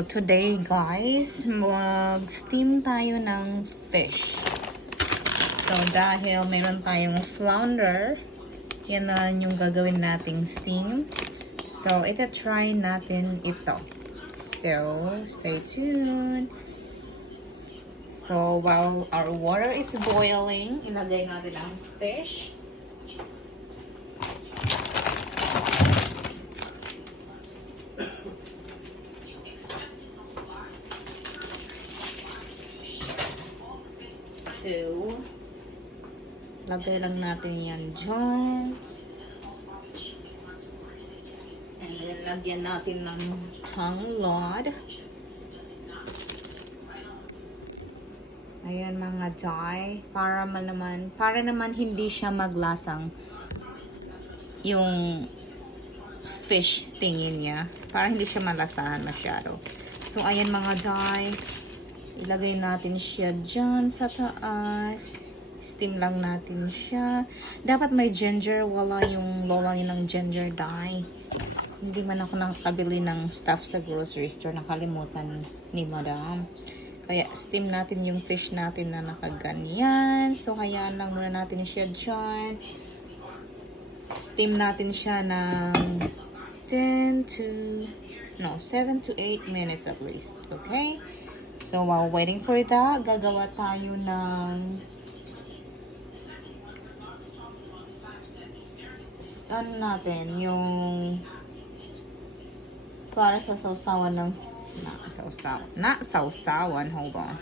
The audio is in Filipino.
Today guys, mag-steam tayo ng fish. So dahil meron tayong flounder, yan na yung gagawin nating steam. So ita-try natin ito. So stay tuned. So while our water is boiling, ilagay natin ang fish. So, lagay lang natin yan dyan. And then, lagyan natin ng tanglad. Ayan mga jay. Para naman hindi siya maglasang yung fish tingin niya. Para hindi siya malasahan masyado. So, ayan mga jay. Ilagay natin siya dyan sa taas. Steam lang natin siya. Dapat may ginger. Wala yung lola niya ng ginger dye. Hindi man ako nakakabili ng stuff sa grocery store. Nakalimutan ni madam. Kaya steam natin yung fish natin na nakaganyan. So, hayaan lang muna natin siya dyan. Steam natin siya ng 7 to 8 minutes at least. Okay? So, while waiting for that, gagawa tayo ng ano natin, yung para sa sausawan ng hold on.